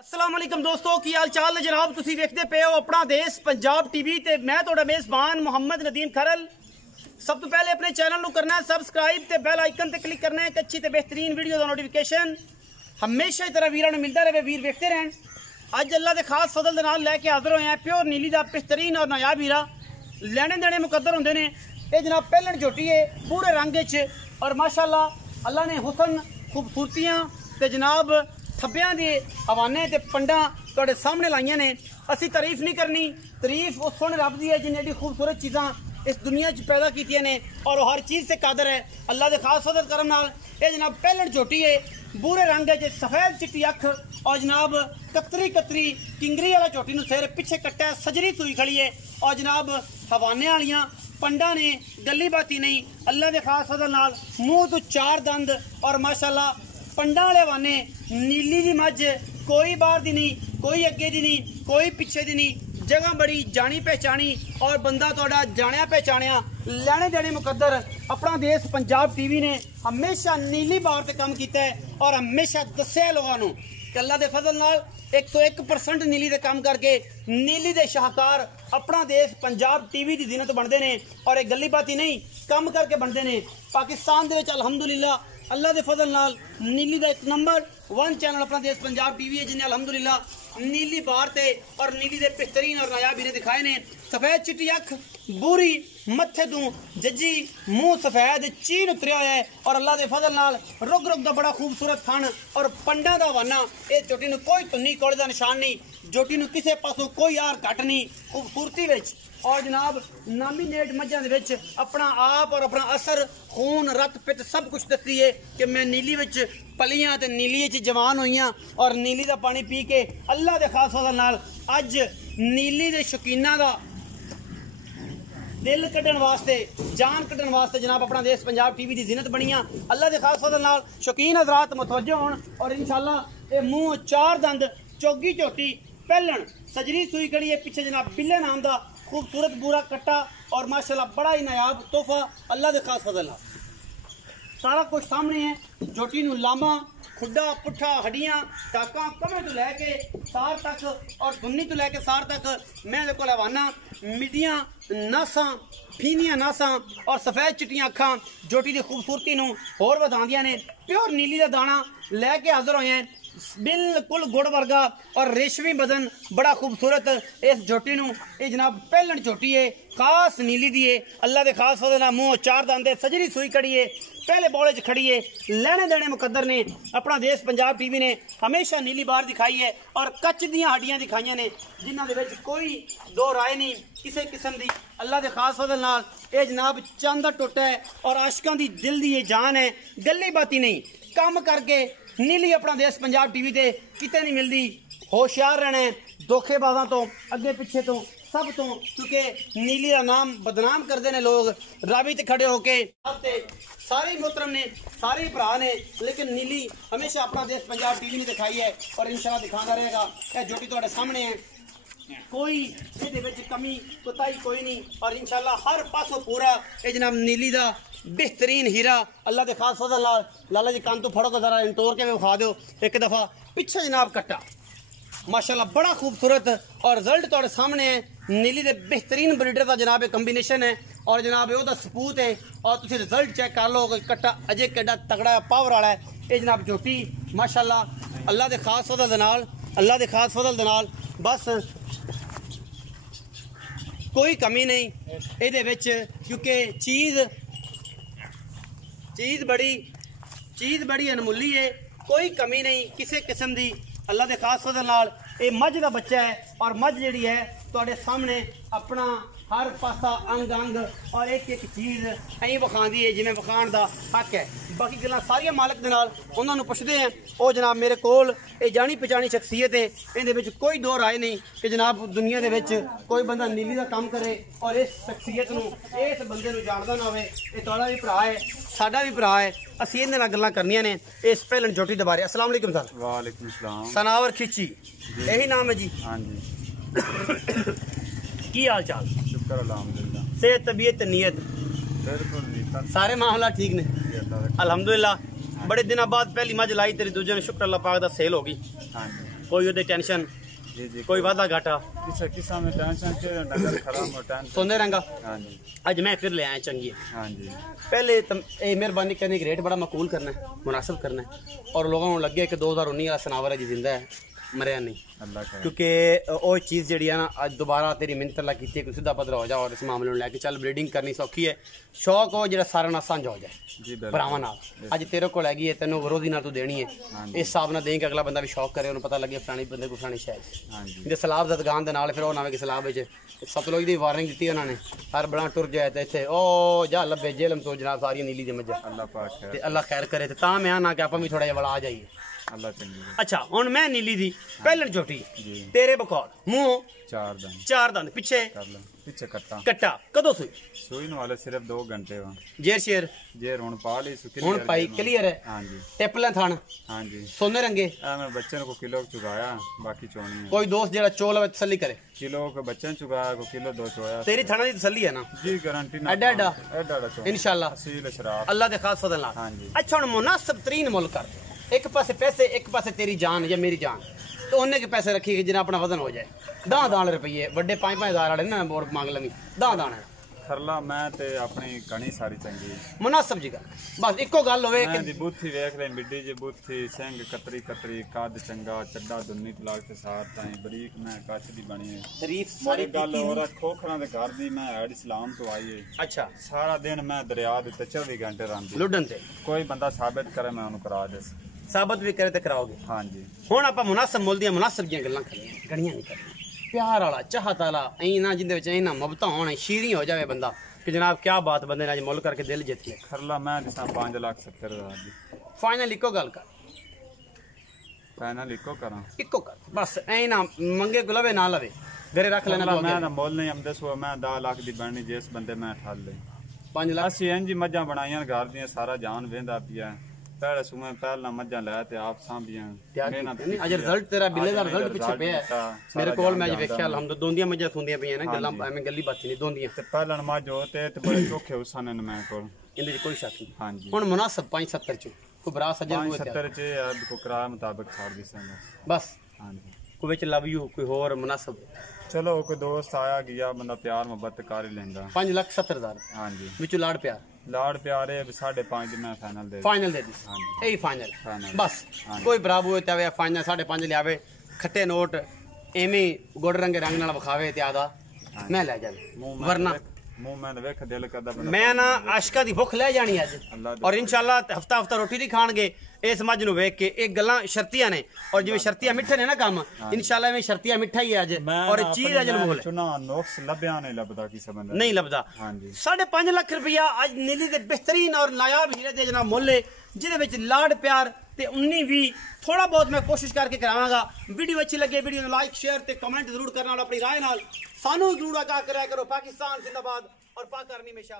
अस्सलाम वालेकुम दोस्तों की हाल चाल है जनाब। तुसी देखते पे हो अपना देश पंजाब टीवी ते मैं तोड़ा मेज़बान मोहम्मद नदीम खरल। सब तो पहले अपने चैनल को करना है सबसक्राइब ते बेल आइकन ते क्लिक करना है। अच्छी ते बेहतरीन वीडियो का नोटिफिकेशन हमेशा ही तरह वीरों ने मिलता रहे, वीर देखते रहन। अज अल्लाह के खास फजल दे नाल लैके हाजिर होए हैं प्योर नीली का बेहतरीन और नायाब हीरा। लैने देने मुकद्दर होंगे ने। ये जनाब पहलन झोटी है पूरे रंग और माशाअल्लाह अल्लाह ने हुसन खूबसूरतियां ते जनाब थब्बियां दे हवाने ते पंडा तुहाडे सामने लाइया ने। असी तारीफ नहीं करनी, तारीफ उस सोहने रब दी है जिन्हें एडी खूबसूरत चीज़ां इस दुनिया च पैदा कीतियां ने और वो हर चीज़ से कादर है। अल्लाह के खास फजल करम नाल ये जनाब पहलन झोटी है बूरे रंग है, सफेद चिट्टी अख और जनाब कतरी कतरी किंगरी वाला झोटी नूं सिर पिछे कट्टा है, सजरी सूई खड़ी है और जनाब हवाने वालियां पंडा ने गली बाती नहीं। अल्लाह के खास फजल नाल मुंह तो चार दंद और माशाअल्लाह पंडा वाले वाने नीली दी मझ कोई बाहर दी नहीं, कोई अगे दी नहीं, कोई पिछे दी नहीं। जगह बड़ी जानी पहचानी और बंदा थोड़ा जानिया पहचानिया लैने देने मुकद्दर। अपना देश पंजाब टीवी ने हमेशा नीली बार से काम किया है और हमेशा दस्या लोगों को कि अल्लाह के फजल नाल 101% नीली दे काम करके नीली दे शाहकार अपना देश पंजाब टीवी की जिन्नत बनते हैं और एक गली बाती नहीं काम करके बनते हैं। पाकिस्तान दे विच अल्हम्दुलिल्लाह अल्लाह के फजल नाल नीली का 1 नंबर 1 चैनल अपना देश पंजाब टीवी है जिन्हें अल्हम्दुलिल्लाह नीली बार ते और नीली दे बेहतरीन और नायाब हीरे दिखाए ने। सफेद चिट्टी अख बूरी मत्थे तू जज्जी मुंह सफेद चीन उतरिया हुआ है और अल्लाह के फजल नाल रुग रुग का बड़ा खूबसूरत थन और पंडा का वाना। ये झोटी नूं कोई धुन्नी कोड़े का निशान नहीं, झोटी नूं किसी पासों कोई यार घट नहीं खूबसूरती विच और जनाब नामीनेट मझां दे विच अपना आप और अपना असर खून रत पित सब कुछ दसदी है कि मैं नीली विच पलियां ते नीली च जवान होइयां और नीली का पानी पी के अल्लाह के खास फजल नाल अज नीली दे शौकीनां दा दिल कड्ढण वास्ते जान कड्ढण वास्ते जनाब अपना देश पंजाब टीवी की जिन्नत बनिया। अल्लाह के खास फजल नाल शौकीन हजरात मुतवज्जो होण और इंशाअल्लाह ये मुंह चार दंद चौगी झोटी पहलन सजरी सूई खड़ी है, पिछे जनाब बिल्ले नाम का खूबसूरत बूरा कट्टा और माशाल्लाह बड़ा ही नायाब तोहफा अल्लाह के खास फजल नाल सारा कुछ सामने है। झोटी नूं लामा खुड्डा पुट्ठा हड्डियां टाका कमे तो लैके सार तक और धुन्नी तो लैके सार तक मैं दे कोल हवाना मिट्टियां नासां फीनियां नासां और सफेद चिट्टियां अखां झोटी की खूबसूरती नूं होर वधांदियां ने। प्योर नीली का दाना लैके हाजिर होए हैं बिल्कुल गुड़ वर्गा और रेशमी बदन बड़ा खूबसूरत इस झोटी नूं ये जनाब पहलन झोटी है खास नीली दी है। अल्लाह के खास फजल नाल मुंह चार दंद सजरी सूई खड़ी है पहले बौले च खड़ी है। लैने देने मुकद्दर ने अपना देश पंजाब टीवी ने हमेशा नीली बार दिखाई है और कच दियां हड्डियां दिखाइयां ने जिन्हां दे विच कोई दो राय नहीं किसी किस्म की। अल्लाह के खास फजल नाल ये जनाब चंद टुटा है और आशिकां दी दिल दी ये जान है, गली बाती नहीं काम करके नीली अपना देश पंजाब टीवी ते किते नहीं मिलती। होशियार रहना है धोखेबाजां तो अगे पिछे तो सब तो क्योंकि नीली का नाम बदनाम करते हैं लोग रावी ते खड़े होके सारे मोहतरम ने सारे भरा ने, लेकिन नीली हमेशा अपना देश पंजाब टीवी ने दिखाई है और इंशाल्लाह दिखाता रहेगा। यह झोटी तुहाडे सामने है, कोई इहदे विच कमी कोताही कोई नहीं और इंशाल्लाह हर पासों पूरा ये जनाब नीली का बेहतरीन हीरा अल्लाह के खास फजल नाल। लाला जी कान तो फड़ो तो जरा तोड़ के विखा दो एक दफ़ा पिछे जनाब कट्टा माशाल्लाह बड़ा खूबसूरत और रिजल्ट तुहाडे सामने है। नीली दे बेहतरीन ब्रीडर का जनाब एक कम्बीनेशन है और जनाब ओहदा सपूत है और तुसीं रिजल्ट चेक कर लो कट्टा अजे केड़ा तगड़ा पावर वाला है। ये जनाब झोटी माशाल्लाह अल्लाह के खास फजल दे नाल अल्लाह के खास फजल दे नाल बस कोई कमी नहीं इहदे विच क्योंकि चीज़ बड़ी अनमुली है, कोई कमी नहीं किसी किस्म की। अल्लाह के खास फजल नाल ये मझ का बच्चा है और मझ जिहड़ी है तुहाडे सामने अपना हर पासा अंग अंग और एक एक चीज़ ऐं विखांदी है जिवें विखाण का हक है। बाकी गल्लां सारियां मालक दे नाल उन्हां नूं पुछदे हैं। वो जनाब मेरे कोल ये जानी पहचानी शख्सियत है, इहदे विच कोई दो राय नहीं कि जनाब दुनिया दे विच कोई बंदा नीली का काम करे और इस शख्सियत नूं इस बंदे नूं जानदा ना होवे। ये तुहाडा भी भरा है साडा भी भरा है, असीं इहदे नाल गल्लां करनियां ने इस पहलन झोटी दे बारे। अस्सलाम वालेकुम सर। वालेकुम सलाम। सनावर खिची यही नाम है जी? हाँ जी। की हाल चाल? शुक्र अल्हम्दुलिल्लाह। सेहत तबीयत नीयत बिल्कुल सारे मामला ठीक ने अल्हम्दुलिल्लाह। बड़े दिनों बाद पहली मझ लाई तेरी दूजे ने शुक्र अल्लाह पाक दा सेल होगी। हाँ जी। कोई ਉਹਦੇ ਟੈਨਸ਼ਨ जी जी कोई वादा घाटा किसा में टेंशन के डंगर खराब हो टेंशन सोने रंगा हाँ जी अज मैं फिर ले आया चंगी हाँ जी पहले मेहरबानी करने की रेट बड़ा मकबूल करना है, मुनासिब करना है और लोगों को लगे कि 2019 वाला सनावर अजी जिंदा है मरिया नहीं अल्लाह का क्योंकि वो चीज़ जी है ना अज दोबारा तेरी मिन्नत अल्लाह की कोई सीधा पदरा हो जाओ और इस मामले में लैके चल ब्रीडिंग करनी सौखी है शौक हो जो सारा ना सांझा हो जाए जी भरावां नाल अज तेरे को हैगी है तेनों विरोधी ना तू देनी है इस हिसाब नाल दें कि अगला बंदा भी शौक करे उन्हें पता लगे फलानी बंदे को फलानी शायद हाँ जी जे सलाब दा दुकान दे नाल फिर वो नावे कि सलाब विच सतलुज दी वार्निंग दी उन्होंने हर बड़ा टुर जाए तो इत्थे ओ जा लब्बे जेलम तो जनाब सारी नीली दी मज्जा अल्लाह पाक है ते अल्लाह खैर करे ते तां मैं आना कि आपां भी थोड़ा जिहा बड़ा आ जाइए अल्लाह चंगी अच्छा हुण मैं नीली दी पहलन झोटी जी तेरे बकौल मुंह चार दंद पीछे कर लो पीछे कट्टा कट्टा कदों सुई सुई वाले सिर्फ 2 घंटे वा जेर शेर जे हुन पा ली सुकी हुण पाई क्लियर है हाँ जी टिपला थान हाँ जी सोने रंगे मैं बच्चे को किलो चुकाया बाकी चोनी है कोई दोस्त जेड़ा चोल तसली करे किलो के बच्चे चुकाया को किलो 2 चोया तेरी थाना दी तसली है ना जी गारंटी ना एडा एडा एडा चो इंशाल्लाह असील शराब अल्लाह दे खास फजल नाल हाँ जी अच्छा हुण मुनासिब तरीन मुल कर एक पासे पैसे एक पासे तेरी जान या मेरी जान तो उन्ने के पैसे रखी कि जिन्हें अपना वजन हो जाए दां रुपये बड़े 5-5 हज़ार वाले ना और मांग लवी दां खरला मैं ते अपनी कणी सारी चंगी मुनासिब जी गल बस इको गल होवे मैं कि दी बूथी देख ले मिड्डी जी बूथी सिंग कतरी कतरी कद चंगा चड्डा दुन्नी तलाक ते सार ताई बरीक मैं कच दी बनी है तारीफ सारी गल और खोखरा दे घर दी मैं ऐड इस्लाम तो आई है अच्छा सारा दिन मैं दरिया दे 24 घंटे रंदी लुडन ते कोई बंदा साबित करे मैं उन्हें करा दे साबित भी करे तो कराओगे हाँ जी हुण आपां मुनासिब मुल दियां मुनासिब जियां गल्लां करनियां गणियां नहीं करनियां प्यार वाला चाहत वाला ऐ ना जिंदे विच ऐ ना मुहब्बतां होण शीरी हो जावे बंदा कि जनाब क्या बात बंदे ने अज मुल करके दिल जित लिया खरला मैं दिसा 5,70,000 दी फाइनल इको गल कर फाइनल इको करा इको कर बस ऐ ना मंगे को लवे ना लवे घरे रख लेना मैं ना मोल नहीं हम दसो मैं 10 लाख दी बननी जिस बंदे मैं ठल ले 5 लाख ਅਸੀਂ ਇੰਜ ਮੱਝਾਂ ਬਣਾਈਆਂ ਘਰ ਦੀਆਂ ਸਾਰਾ ਜਾਨ ਵੇਂਦਾ ਪਿਆ ਪਹਿਲੇ ਸੁਮੇ ਪਹਿਲਾਂ ਮੱਝਾਂ ਲੈ ਤੇ ਆਪ ਸਾਂਭੀਆਂ ਅੱਜ ਰਿਜ਼ਲਟ ਤੇਰਾ ਬਿੱਲੇ ਦਾ ਰਿਜ਼ਲਟ ਪਿੱਛੇ ਪਿਆ ਮੇਰੇ ਕੋਲ ਮੈਂ ਵੇਖਿਆ ਅਲਹਮਦ ਦੋਂਦੀਆਂ ਮੱਝਾਂ ਸੁੰਦੀਆਂ ਪਈਆਂ ਨੇ ਗੱਲਾਂ ਐਵੇਂ ਗੱਲੀ ਬਾਤ ਨਹੀਂ ਦੋਂਦੀਆਂ ਤੇ ਪਹਿਲਾਂ ਮੱਝ ਹੋ ਤੇ ਬੜੇ ਚੋਖੇ ਉਸਾਨੇ ਨੇ ਮੈਂ ਕੋਲ ਇਹਦੇ 'ਚ ਕੋਈ ਸ਼ੱਕ ਨਹੀਂ ਹਾਂਜੀ ਹੁਣ ਮੁਨਾਸਬ 570 ਚ ਕੋਈ ਬਰਾ ਸੱਜਣ ਹੋਏ 570 ਚ ਅੱਧ ਕੋ ਕਿਰਾਏ ਮੁਤਾਬਕ ਛੱਡ ਦਿਸਾਂਗਾ ਬਸ ਹਾਂਜੀ ਕੋਈ ਵਿੱਚ ਲਵ ਯੂ ਕੋਈ ਹੋਰ ਮੁਨਾਸਬ ਚਲੋ ਕੋਈ ਦੋਸਤ ਆਇਆ ਗਿਆ ਬੰਦਾ ਪਿਆਰ ਮੁਹੱਬਤ ਕਰ ਹੀ ਲੈਂਦਾ 5,70,000 ਹਾਂਜੀ ਵਿੱਚੋਂ ਲਾੜ ਪਿਆਰ ਲਾੜ ਪਿਆਰੇ 5.5 ਦੀ ਮੈਂ ਫਾਈਨਲ ਦੇ फाइनल दे दी यही फाइनल बस कोई बराबर हुए ते फाइनल 5.5 लियावे खट्टे नोट एवें गुड़ रंगे रंग नाल विखावे ते आदा मैं ले जावे वरना मुंह में वेख दिल करदा मैं ना आशिका दी भुख ले जानी अज और इंशाल्लाह हफ्ता हफ्ता रोटी नहीं खाणगे इस मज नु वेख के एक गल्लां शर्तियां ने और जिवें शर्तियां मिठे ने ना काम इंशाल्लाह में शर्तियां मिठा ही है अज और चीज अज बोल चुना नुक्स लभया नहीं लभदा किसे बंदे नहीं लभदा हां जी 5.5 लाख रुपया अज नीली दे बेहतरीन और नायाब हीरे दे जनाब मुੱਲ जिहदे विच लाड प्यार ते 19 भी थोड़ा बहुत मैं कोशिश करके करावांगा वीडियो अच्छी लगे वीडियो ਨੂੰ लाइक शेयर ते कमेंट जरूर करना और अपनी राय नाल सानू जरूर आगाह करा करो पाकिस्तान जिंदाबाद और पाक आर्मी हमेशा